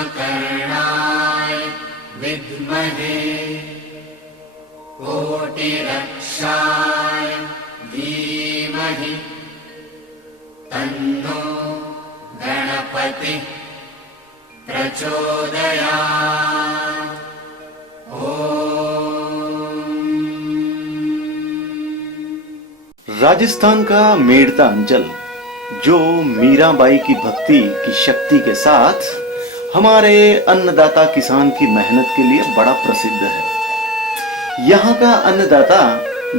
कुम्भकर्णाय विद्महे कोटिरक्षाय धीमहि तन्नो गणपतिः प्रचोदयात्। राजस्थान का मेड़ता अंचल जो मीराबाई की भक्ति की शक्ति के साथ हमारे अन्नदाता किसान की मेहनत के लिए बड़ा प्रसिद्ध है। यहाँ का अन्नदाता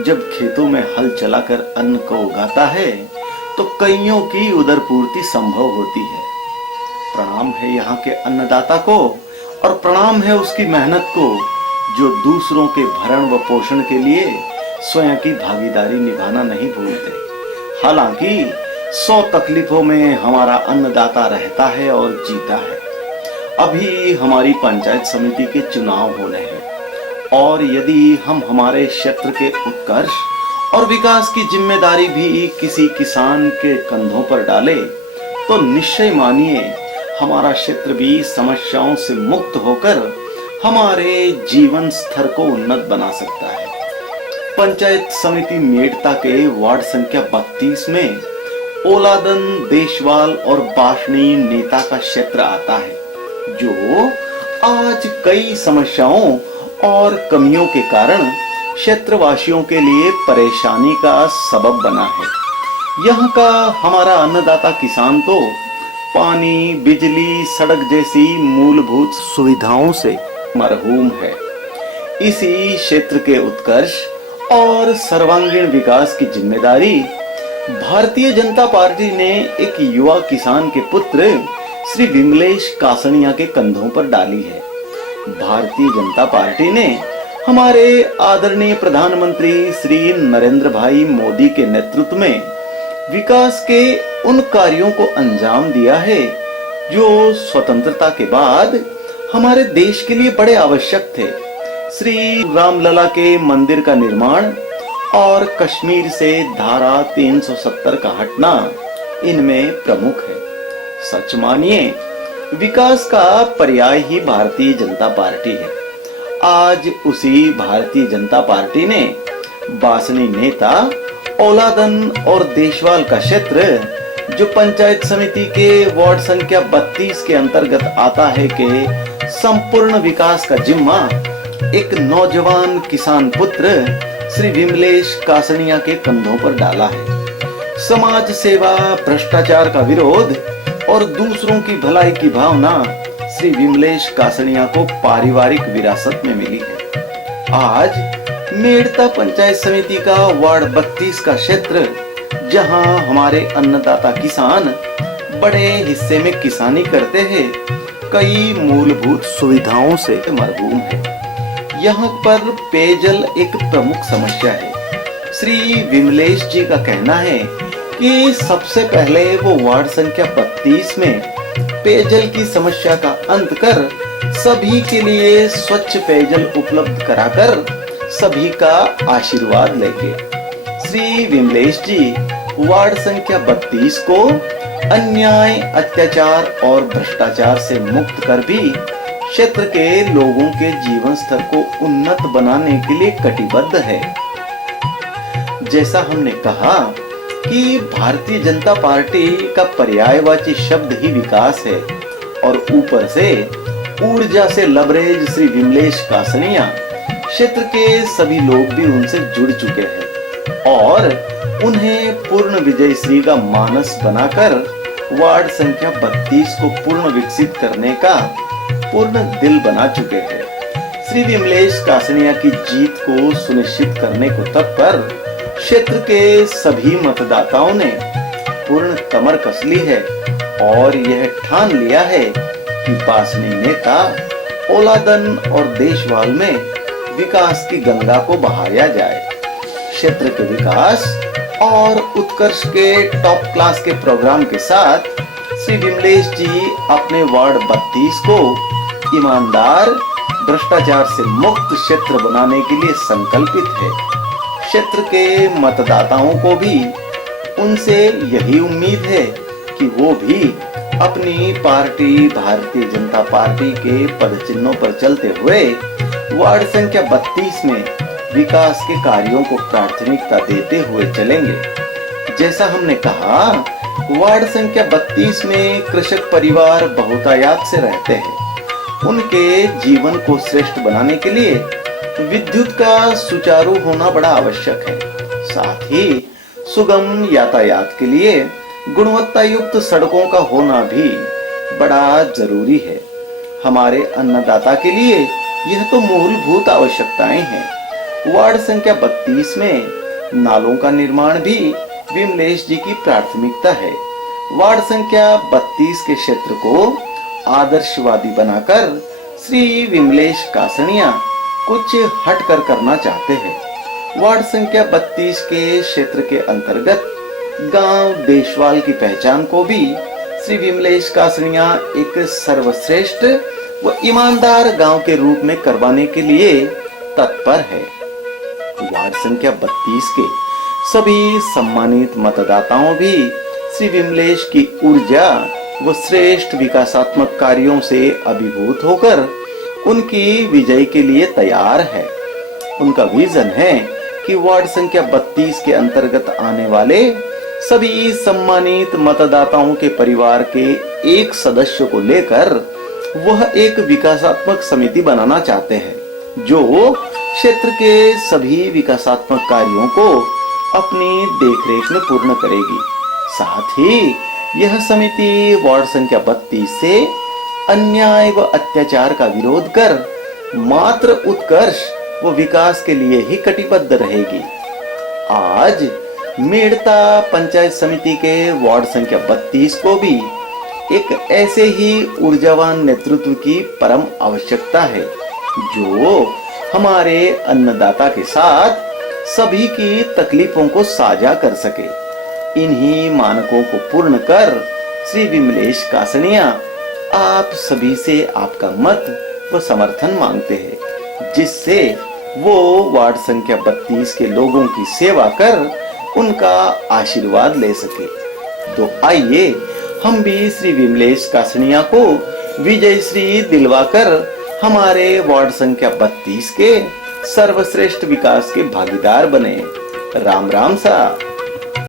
जब खेतों में हल चलाकर अन्न को उगाता है तो कईयों की उदर पूर्ति संभव होती है। प्रणाम है यहाँ के अन्नदाता को और प्रणाम है उसकी मेहनत को जो दूसरों के भरण व पोषण के लिए स्वयं की भागीदारी निभाना नहीं भूलते। हालांकि 100 तकलीफों में हमारा अन्नदाता रहता है और जीता है। अभी हमारी पंचायत समिति के चुनाव होने हैं और यदि हम हमारे क्षेत्र के उत्कर्ष और विकास की जिम्मेदारी भी किसी किसान के कंधों पर डाले तो निश्चय मानिए हमारा क्षेत्र भी समस्याओं से मुक्त होकर हमारे जीवन स्तर को उन्नत बना सकता है। पंचायत समिति मेड़ता के वार्ड संख्या 32 में ओलादन, देशवाल और बाशनी नेता का क्षेत्र आता है जो आज कई समस्याओं और कमियों के कारण क्षेत्रवासियों के लिए परेशानी का सबब बना है। यहाँ का हमारा अन्नदाता किसान तो पानी, बिजली, सड़क जैसी मूलभूत सुविधाओं से मरहूम है। इसी क्षेत्र के उत्कर्ष और सर्वांगीण विकास की जिम्मेदारी भारतीय जनता पार्टी ने एक युवा किसान के पुत्र श्री विमलेश कासनिया के कंधों पर डाली है। भारतीय जनता पार्टी ने हमारे आदरणीय प्रधानमंत्री श्री नरेंद्र भाई मोदी के नेतृत्व में विकास के उन कार्यों को अंजाम दिया है जो स्वतंत्रता के बाद हमारे देश के लिए बड़े आवश्यक थे। श्री रामलला के मंदिर का निर्माण और कश्मीर से धारा 370 का हटना इनमें प्रमुख है। सच मानिए विकास का पर्याय ही भारतीय जनता पार्टी है। आज उसी भारतीय जनता पार्टी ने बासनी नेता, ओलादन और देशवाल का क्षेत्र जो पंचायत समिति के वार्ड संख्या 32 के अंतर्गत आता है के संपूर्ण विकास का जिम्मा एक नौजवान किसान पुत्र श्री विमलेश कासनिया के कंधों पर डाला है। समाज सेवा, भ्रष्टाचार का विरोध और दूसरों की भलाई की भावना श्री विमलेश कासनिया को पारिवारिक विरासत में मिली है। आज मेड़ता पंचायत समिति का वार्ड 32 का क्षेत्र जहां हमारे अन्नदाता किसान बड़े हिस्से में किसानी करते हैं, कई मूलभूत सुविधाओं से मरहूम है। यहाँ पर पेयजल एक प्रमुख समस्या है। श्री विमलेश जी का कहना है कि सबसे पहले वो वार्ड संख्या 32 में पेयजल की समस्या का अंत कर सभी के लिए स्वच्छ पेयजल उपलब्ध कराकर सभी का आशीर्वाद लेंगे। श्री विमलेश जी वार्ड संख्या 32 को अन्याय, अत्याचार और भ्रष्टाचार से मुक्त कर भी क्षेत्र के लोगों के जीवन स्तर को उन्नत बनाने के लिए कटिबद्ध है। जैसा हमने कहा कि भारतीय जनता पार्टी का पर्यायवाची शब्द ही विकास है और ऊपर से ऊर्जा से लबरेज श्री विमलेश कासनिया क्षेत्र के सभी लोग भी उनसे जुड़ चुके हैं और उन्हें पूर्ण विजय श्री का मानस बनाकर वार्ड संख्या 32 को पूर्ण विकसित करने का पूर्ण दिल बना चुके हैं। श्री विमलेश कासनिया की जीत को सुनिश्चित करने को तत्पर क्षेत्र के सभी मतदाताओं ने पूर्ण कमर कस ली है और यह ठान लिया है कि बासनी नेता, ओलादन और देशवाल में विकास की गंगा को बहाया जाए। क्षेत्र के विकास और उत्कर्ष के टॉप क्लास के प्रोग्राम के साथ श्री विमलेश जी अपने वार्ड 32 को ईमानदार, भ्रष्टाचार से मुक्त क्षेत्र बनाने के लिए संकल्पित है। क्षेत्र के मतदाताओं को भी उनसे यही उम्मीद है कि वो भी अपनी पार्टी भारतीय जनता पार्टी के पद चिन्हों पर चलते हुए वार्ड संख्या 32 में विकास के कार्यों को प्राथमिकता देते हुए चलेंगे। जैसा हमने कहा, वार्ड संख्या 32 में कृषक परिवार बहुतायत से रहते हैं। उनके जीवन को श्रेष्ठ बनाने के लिए विद्युत का सुचारू होना बड़ा आवश्यक है। साथ ही सुगम यातायात के लिए गुणवत्ता युक्त सड़कों का होना भी बड़ा जरूरी है। हमारे अन्नदाता के लिए यह तो मूलभूत आवश्यकताएं हैं। वार्ड संख्या 32 में नालों का निर्माण भी विमलेश जी की प्राथमिकता है। वार्ड संख्या 32 के क्षेत्र को आदर्शवादी बनाकर श्री विमलेश कासनिया कुछ हटकर करना चाहते हैं। वार्ड संख्या 32 के क्षेत्र के अंतर्गत गांव देशवाल की पहचान को भी श्री विमलेश कासनिया एक सर्वश्रेष्ठ व ईमानदार गांव के रूप में करवाने के लिए तत्पर है। वार्ड संख्या 32 के सभी सम्मानित मतदाताओं भी श्री विमलेश की ऊर्जा व श्रेष्ठ विकासात्मक कार्यों से अभिभूत होकर उनकी विजय के लिए तैयार है। उनका विजन है कि वार्ड संख्या 32 के अंतर्गत आने वाले सभी सम्मानित मतदाताओं के परिवार के एक सदस्य को लेकर वह एक विकासात्मक समिति बनाना चाहते हैं, जो क्षेत्र के सभी विकासात्मक कार्यों को अपनी देखरेख में पूर्ण करेगी। साथ ही यह समिति वार्ड संख्या 32 से अन्याय व अत्याचार का विरोध कर मात्र उत्कर्ष व विकास के लिए ही कटिबद्ध रहेगी। आज मेड़ता पंचायत समिति के वार्ड संख्या 32 को भी एक ऐसे ही ऊर्जावान नेतृत्व की परम आवश्यकता है, जो हमारे अन्नदाता के साथ सभी की तकलीफों को साझा कर सके। इन्हीं मानकों को पूर्ण कर श्री विमलेश कासनिया आप सभी से आपका मत व समर्थन मांगते हैं, जिससे वो वार्ड संख्या 32 के लोगों की सेवा कर उनका आशीर्वाद ले सके। तो आइए हम भी श्री विमलेश कासनिया को विजयश्री दिलवाकर हमारे वार्ड संख्या 32 के सर्वश्रेष्ठ विकास के भागीदार बने। राम राम सा।